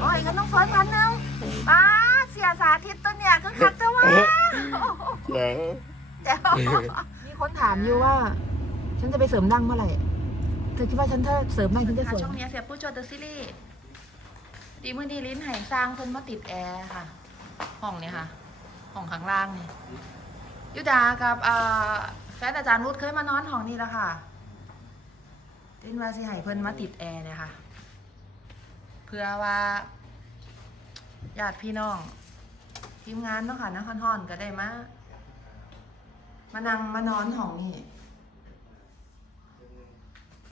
โอ้ยงั้นต้องเฟิร์สพันหนึ่งป้าเสียสาธิตตัวเนี่ยคือคักจะว่าจ๋าเดี๋ยวมีคนถามอยู่ว่า ฉันจะไปเสริมดังเมื่อไหร่เธอคิดว่าฉันถ้าเสริมดังฉันจะสวยช่วงนี้เสียผู้จวดเดอะซีรีส์ดีมือดีลิ้นแห่งสร้างเพิ่นมาติดแอร์ค่ะ ห้องเนี่ยค่ะ ห้องข้างล่างนี่ยุดากับเอ่อแฟนอาจารย์รุดเคยมานอนห้องนี้แล้วค่ะตินว่าสิให้เพิ่นมาติดแอร์เนี่ยค่ะเพื่อว่าญาติพี่น้อง ทีมงานเนาะค่ะนครฮอนก็ได้มามานั่งมานอนห้องนี่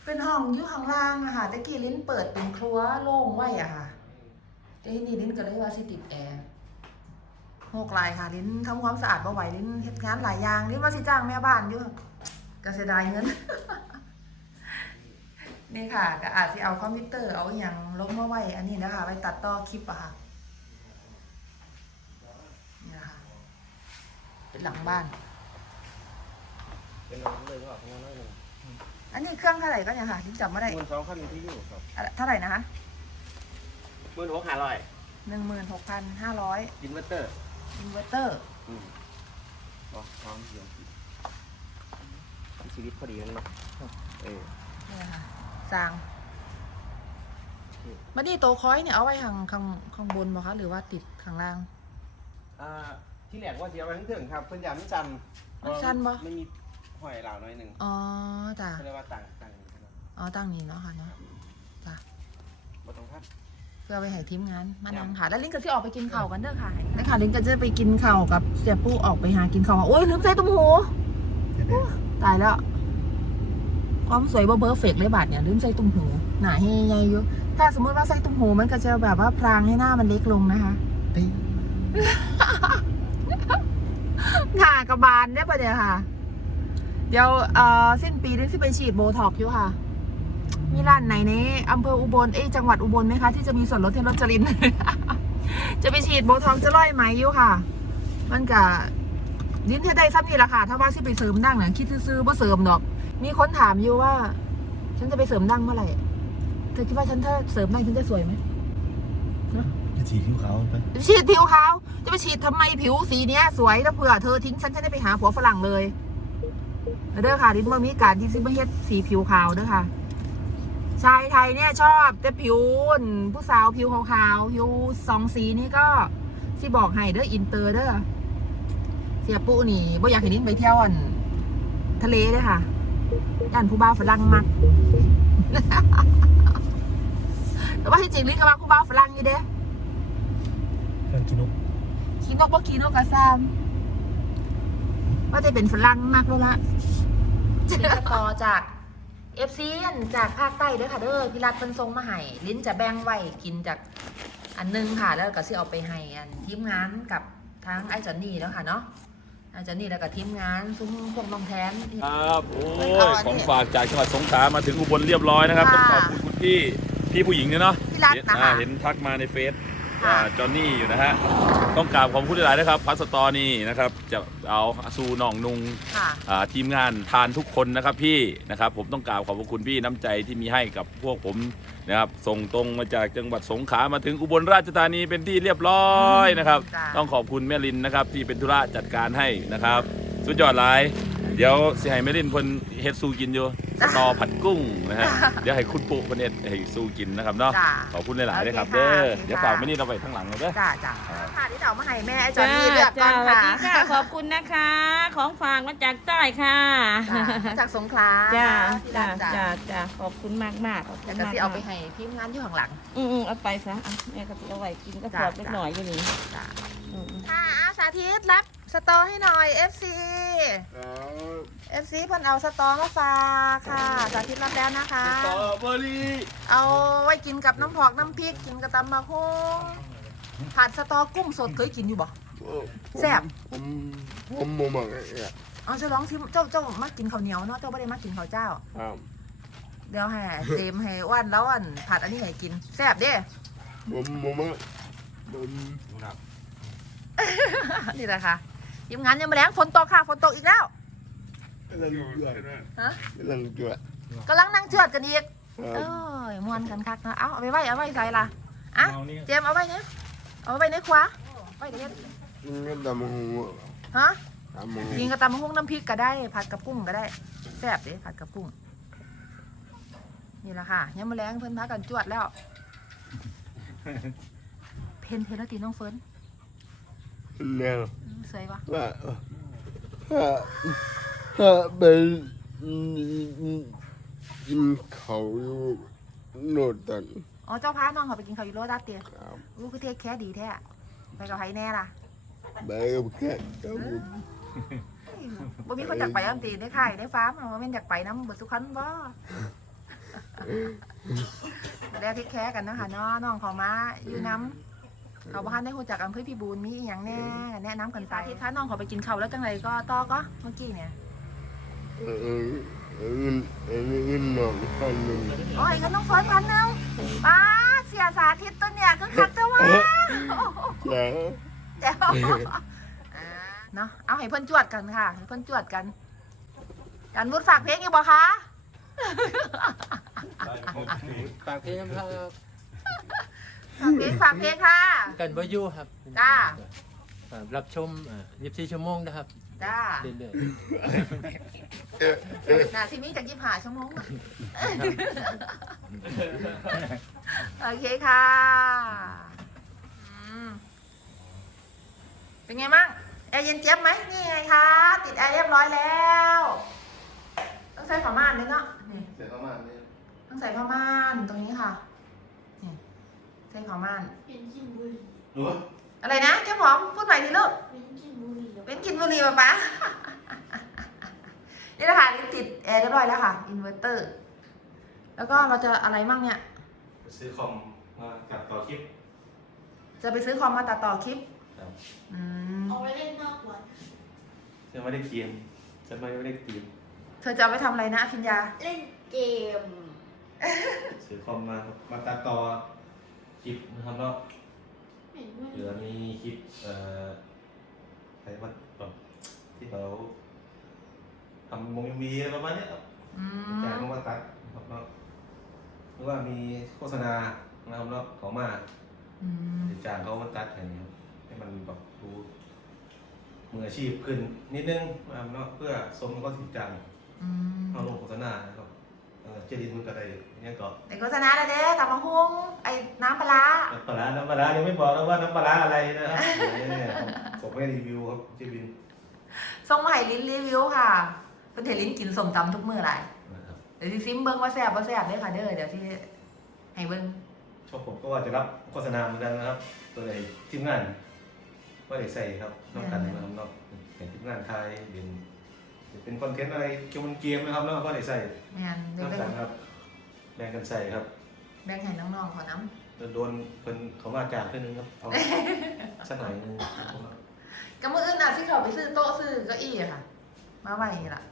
เป็นห้องอยู่ข้างล่างอะค่ะตะกี้ลิ้นเปิดเป็นครัวโล่งไว้อะค่ะแต่ทีนี้ลิ้นก็เลยว่าสิติดแอร์หกลายค่ะ ลิ้นทำความสะอาดบ่ไหวลิ้นเฮ็ดงานหลายอย่างลิ้นว่าสิจ้างแม่บ้านอยู่ก็เสียดายเงิน นี่ค่ะก็อาจจะเอาคอมพิวเตอร์เอาอหย่างลงมาไว้ อันนี้นะคะ ไว้ตัดต่อคลิปอะค่ะนี่นะคะเป็นหลังบ้าน เป็นน้องเลยก็ทำงานได้เลยอันนี้เครื่องเท่าไหร่ก็เนี่ยค่ะที่จำไม่ได้หมื่นสองพันที่อยู่ครับอะเท่าไหร่นะคะหมื่นหกห้าร้อยหนึ่งหมื่นหกพันห้าร้อยอินเวอร์เตอร์อินเวอร์เตอร์อืมอ๋อพร้อมเสียงชีวิตพอดีเลยเนาะเออนี่ค่ะ สร้างบัดนี้โตวคอยเนี่ยเอาไว้ข้างข้างข้างบนบ่คะหรือว่าติดข้างล่าง อ่าที่แรกว่าเสียไปทั้งถึงครับเพิ่นยามมันสั่นมันสั่นบ่ไม่มีหอยเหล่าน้อยหนึ่งอ๋อจ้ะเขาเรียกว่าต่างต่างกันเนาะอ๋อตั้งนี้เนาะค่ะเนาะจ้ะบ่ต้องพัดเพื่อไปให้ทีมงานมานั่งค่ะ แล้วลินก็จะออกไปกินข้าวกันเด้อค่ะนะคะลินก็จะไปกินข้าวกับเสียปู้ออกไปหากินข้าวโอ้ยลืมใส่ตุ้มหูโอ้ตายแล้ว ความสวยบ่เบอร์เฟกเลยบาดเนี่ยลืมใส่ตุ้มหูหนาให้ใหญ่ยู่ถ้าสมมติว่าใส่ตุ้มหูมันก็จะแบบว่าพรางให้หน้ามันเล็กลงนะคะปิ๊งหน้ากระบาลได้ปะเนี่ยค่ะ เดี๋ยวเอ่อสิ้นปีนี้สิไปฉีดโบท็อกอยู่ค่ะ มีร้านไหนในอำเภออุบลเอ้จังหวัดอุบลไหมคะที่จะมีส่วนลดให้รถจริน จะไปฉีดโบท็อกจะร้อยไหมอยู่ค่ะ มันกะลิ้นเทได้ซ้ำนี่แหละค่ะ ถ้าว่าสิไปเสริมดั้งนะคิดซื้อๆว่าเสริมดอก มีคนถามอยู่ว่า ฉันจะไปเสริมดั้งเมื่อไหร่ เธอคิดว่าฉันถ้าเสริมดั้งฉันจะสวยไหมจะฉีดผิวขาวไปจะฉีดผิวขาว จะไปฉีดทำไมผิวสีเนี้ย สวยถ้าเผื่อเธอทิ้งฉันฉันได้ไปหาผัวฝรั่งเลยเด้อค่ะดิมันมีการที่ซื้อมาเฮ็ดสีผิวขาวเด้อค่ะชายไทยเนี่ยชอบแต่ผิวผู้สาวผิวขาวๆผิวสองสีนี่ก็สิบอกให้เด้ออินเตอร์เด้อเสียปุ๊นี่บ่อยากเห็นนิ้งไปเที่ยวอั่นทะเลเด้อค่ะ ย่านผู้บ่าวฝรั่งมักแต่ว่าที่จริงลิ้นก็ว่าผู้บ่าวฝรั่งอยู่เด้เครื่องกินนกคีนกบ่คีนกกระซามว่าจะเป็นฝรั่งมากแล้วละนี่ก็ต่อจากเอฟซีจากภาคใต้เด้อค่ะเด้อพี่รัฐเพิ่นส่งมาให้ลิ้นจะแบ่งไว้กินจากอันหนึงค่ะ แล้วก็สิเอาไปให้อันทีมงานกับทั้งไอ้จอนนี่แล้วค่ะเนาะ ไอ้จอนนี่แล้วก็ทีมงานซุ้มพวกน้องแทนที่ครับโอ้ไม่ยก่อนของฝากจากจังหวัดสงขลามาถึงอุบลเรียบร้อยนะครับค่ะต้องขอบคุณคุณพี่พี่ผู้หญิงเนี่ยเนาะพี่รัฐนะคะ อ่าเห็นทักมาในเฟซ ค่ะอ่าจอห์นนี่อยู่นะฮะต้องกราบขอบคุณหลายๆนะครับพัสตอนี่นะครับจะเอาสู่หนองนุงค่ะ อ่าทีมงานทานทุกคนนะครับพี่นะครับผมต้องกราบขอบพระคุณพี่น้ำใจที่มีให้กับพวกผมนะครับส่งตรงมาจากจังหวัดสงขลามาถึงอุบลราชธานีเป็นที่เรียบร้อยนะครับ จ้ะ ต้องขอบคุณแม่ลินนะครับที่เป็นธุระจัดการให้นะครับ สุดยอดหลาย เดี๋ยวสิให้แม่ลินเพิ่นเฮ็ดสู้กินอยู่สตอผัดกุ้งนะฮะเดี๋ยวให้คุณปุ๊เพิ่นเฮ็ดให้สู้กินนะครับเนาะจ้าขอบคุณหลายๆเลยครับโอเคเด้อค่ะ เดี๋ยวฝากแม่ลินเอาไปข้างหลังเลยเด้อ จ้าจ้าค่ะที่เอามาให้แม่ไอ้จอนนี่เลือกก่อนสวัสค่ะดีค่ะ ขอบคุณนะคะ ของฝากมาจากใต้ค่ะจ้ามาจากสงขลาจ้าที่จ้าร้านจ้าจ้าจ้าขอบคุณมากมากๆขอบคุแต่ณก็มากสิเอาไปให้ทีมงานอยู่ข้างหลัง อืมอืมเอาไปซะอะแม่ก็สิเอาไว้กินก็จ้าสอบเล็กหน่อยอยู่นี่จ้าอืมอืม ค่ะอาสาธิตรับ สตอให้หน่อย FC ครับ FC เพิ่นเอาสตอมาฝากค่ะ สาธิตรับแล้วนะคะ สตรอเบอรี่เอาไว้กินกับน้ำพอกน้ำพริก กินกับตำมะฮงผัดสตอกุ้งสดเคยกินอยู่บ่แซ่บ ผมผมบ่มักไอ้เนี่ยเอาจะลองชิมเจ้าเจ้ามากินข้าวเหนียวเนาะเจ้าไม่ได้มากินข้าวเจ้า ครับเดี๋ยวให้เจมให้อ้วันแล้วอันผัดอันนี้ให้กินแซ่บเด้ ผมบ่มักผม นี่แหละค่ะ ทีมงานยังมาแล้งฝนตกค่ะฝนตกอีกแล้วกำลังเจือดฮะกำลังเจือดกำลังนั่งเจือดกันอีกเอ้ยมวนกันคักนะเอาเอาไปไว้เอาไว้ใส่ละอะเจมส์เอาไว้เนี่ยเอาไว้ในครัวไว้เดี๋ยวเฮ็ดมันก็ตำหูฮะตำหูกินกับตำบักหุ่งน้ำพริกก็ได้ ผัดกับกุ้งก็ได้แซ่บเด้ผัดกับกุ้งนี่แหละค่ะยังมาแรงเพิ่นพากันจวดแล้ว เพนเพนแล้วตีน้องเฟิร์น แนวอืมสวยวะว่าถ้าถ้าเป็นกินเขาอยู่โนดตันอ๋อเจ้าพาน้องเขาไปกินข้าวอยู่โรดัสเตียครับลูกคือเทคแค่ดีแท้ไปกับไผแน่ล่ะไปกับแค่กับผมบ่มีคนอยากไปอัมตีได้ค่ายได้ฟาร์มบ่แม่นอยากไปน้ำเบิดสุขันบ่แล้วที่แค่กันเนาะคะเนาะน้องเขามาอยู่น้ำ เขาบ่ทันได้ฮู้จักอำเภอพิบูลมีอีหยังแน่แนะนำกันไปที่ถ้าน้องเขาไปกินข้าวแล้วจังไดก็ต่อก็เมื่อกี้เนี่ยเออเออเงินเออเงินหนองพันหนึ่งโอ้ยก็น้องเฟิร์นพันหนึงป้าเสียสาธิตตัวเนี่ยคือคักจังวะจ้าแจ๋วอ่าเนาะเอาให้เพิ่นจวดกันค่ะให้เพิ่นจวดกันกันมุดฝากเพลงอีกบ่คะฝากเพลงครับ ฝากเพลงฝากเพลงค่ะ กันบอยูครับจ้า อ่ารับชมยี่สิบสี่ชั่วโมงนะครับจ้าเรื่อยน่ะที่มีจากยี่ห้าชั่วโมงอะโอเคค่ะอืมเป็นไงมั่งแอร์เย็นเจี๊ยบไหมนี่ไงคะ ติดแอร์เรียบร้อยแล้ว ต้องใส่ผ้าม่านด้วยเนาะนี่ เสร็จประมาณนี้ ต้องใส่ผ้าม่านตรงนี้ค่ะนี่ ใส่ผ้าม่าน เป็นกินบุหรี่รู้อะไรนะเจ้าหอมพูดใหม่ทีลูกเป็นกินบุหรี่แล้วเป็นกลินบุหรี่ปะป๊านี่แหละค่ะลิ้นติดแอร์เรียบร้อยแล้วค่ะอินเวอร์เตอร์ แล้วก็เราจะอะไรมั่งเนี่ยซื้อคอมมาจัดต่อคลิปจะไปซื้อคอมมาตัดต่อคลิปครับอืมเอาไว้เล่นนอกวัดจะไม่ได้เกมจะไม่ได้เกมเธอจะเอาไปทำอะไรนะอภิญญา เล่นเกม ซื้อคอมมามาตัดต่อ คลิปนะครับเนาะเห็นด้วยเหลือมีคลิปเอ่อใครมาแบบที่เราทำมงมีอะไรประมาณเนี้ยครับอืจางมลงมาตัดนะครับเนาะหรือว่ามีโฆษณานะครับเนาะของมาอืมจางเขามาตัดอย่างนี้ครับให้มันแบบดูมืออาชีพขึ้นนิดนึงนะครับเนาะเพื่อสมกับเขาสิจางอืมเอาลงโฆษณานะครับเออเจดินมันก็ได้เนี่ยก็ในโฆษณาเลยเด้ตับมะฮุงไอ้น้ำปลาร้าน้ำปลาร้าน้ำปลาร้ายังไม่บอกแล้วว่าน้ำปลาร้าอะไรนะครับเนี่ยผมไม่รีวิวครับเจดินส่งมาให้ลิ้นรีวิวค่ะเป็นเทลิ้นกินสมตำทุกมื้อไรนะครับเดี๋ยวที่ซิมเบิ้งว่าแซ่บว่าแซ่บเด้อค่ะเด้อเดี๋ยวที่ให้เบิ้งช่วงผมก็ว่าจะรับโฆษณาเหมือนกันนะครับ ตัวในทีมงานก็ได้ใส่ครับนอกกันนะครับเนาะเห็นทีมงานไทยเป็น เป็นคอนเทนต์อะไรเกี่ยวกับเกมนะครับเนาะก็ได้ใส่แม่นเดี๋นยวอกแบ่กันงครับแบ่งกันใส่ครับแบ่งให้น้องๆขอน้ำโดนเพิ่นเขามาจานเพิ่นนึงครับเอาสักหน่อยนึงก็มืออื่นน่ะที่เขาไปซื้อโต๊ะซื้อเก้าอี้อะค่ะ มาไว้นี่ล่ะ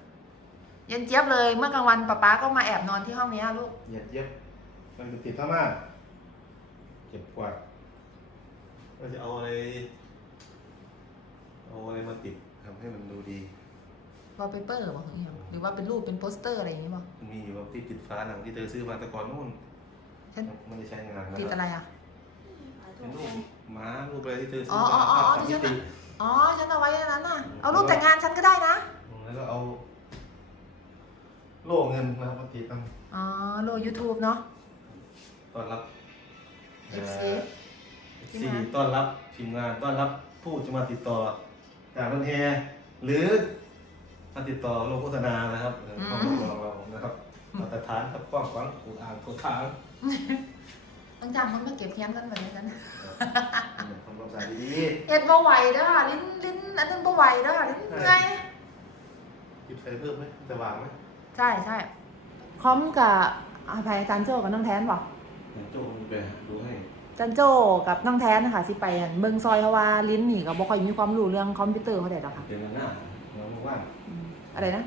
เย็นเจี๊ยบเลยเมื่อกลางวันป๊าป๊าก็มาแอบนอนที่ห้องเนี้ยลูก เหยียดเย็บมันติดผ้าม่านเก็บกวาดก็จะเอาอะไรเอาอะไรมาติดทำให้มันดูดี วอลเปเปอร์บอกอย่างเงี้ยหรือว่าเป็นรูปเป็นโปสเตอร์อะไรอย่างงี้บอกมันมีอยู่แบบที่ติดฟ้าหนังที่เธอซื้อมาแต่ก่อนนู่นฉันมันจะใช้งานนะติดคอะรับไรอะเป็นรูปหม้ารูปอะไรที่เธอซื้อ๋อออ๋อมาอ๋อภาพที่สามฉัมินติอ๋อฉันเอาไว้ในนั้นน่ะเอารูปแต่งงานฉันก็ได้นะแล้วก็เอาโล่เงินนะครับมาติดตั้งอ๋อโลยูทูบเนาะต้อนรับ FC สี่ต้อนรับทีมงานต้อนรับผู้จะมาติดต่อจากบันเทหรือ มาติดต่อลงโฆษณานะครับเออต้องลองเรานะครับมาตรฐานครับกว้างขวางอุอ่างโคทางต้องจำมันมาเก็บเทียนกันแบบนี้กันทำความสะอาดดีเอ็ดบ่ไหวเด้อลิ้นลิ้นอันนั้นบ่ไหวเด้อลิ้นเหนื่อยๆปิดไฟเพิ่มไหมจะวางไหมใช่ใช่พร้อมกับอาภัยจันโจกับน้องแทนบอกเดี๋ยวโจ้มีไปดูให้จันโจกับน้องแทนนะคะสิไปอั่นเบิ่งซอยเพราะว่าลิ้นนี่ก็บ่ค่อยมีความรู้เรื่องคอมพิวเตอร์เขาได้ดอกค่ะเดือนหน้าเราว่าง อืมอะไรนะ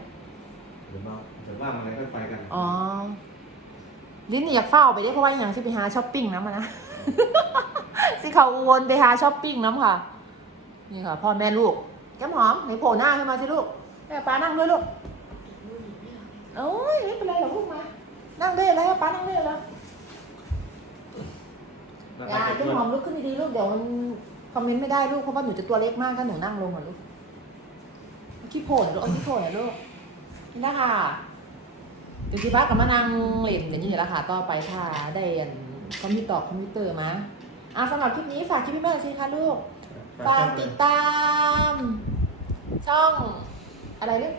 เดี๋ยวมาเดี๋ยวว่างอะไรก็ไปกันอ๋อลิ้นนี่อยากเฝ้าไปได้เพราะว่าอย่างสิไปหาช้อปปิ้งน้ำมานะ สิเขาวนไปหาช้อปปิ้งน้ำค่ะ นี่ค่ะพ่อแม่ลูกแก้มหอมไหนโผล่หน้าขึ้นมาสิลูกแม่ป้านั่งด้วยลูกโอ้ยไม่เป็นไรหรอกลูกมา นั่งได้แล้วป้านั่งได้แล้วอย่าเจ้าหอมลุกขึ้นดีๆลูกเดี๋ยวมันคอมเมนต์ไม่ได้ลูกเพราะว่าหนูจะตัวเล็กมากถ้าหนูนั่งลงอะลูกเอา ขี้โผล่ลูกเอาขี้โผล่หน่อยลูกนี่นะคะเดี๋ยวที่บ้านกับมานั่งเล่นกันนี่แหละค่ะต่อไปถ้าได้อันคอมพิวเตอร์คอมพิวเตอร์มาอะสำหรับคลิปนี้ฝากคลิปพี่แม่สิคะลูกฝากติดตาม ช่องอะไรลูก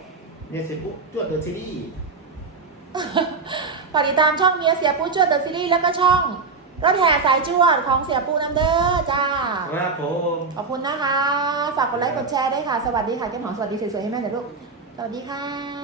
เนี่ยเสร็จปุ๊บจวดเดอะซีรีส์ฝากติดตามช่องเมียเสียปูจวดเดอะซีรีส์แล้วก็ช่อง รถแห่สายจวดของเสียปูน้ำเด้อจ้า ครับผมขอบคุณนะคะ ฝากกดไลค์กดแชร์ด้วยค่ะ สวัสดีค่ะเจ้าหมอสวัสดีสวยๆให้แม่หน่อยลูก สวัสดีค่ะบ๊ายบาย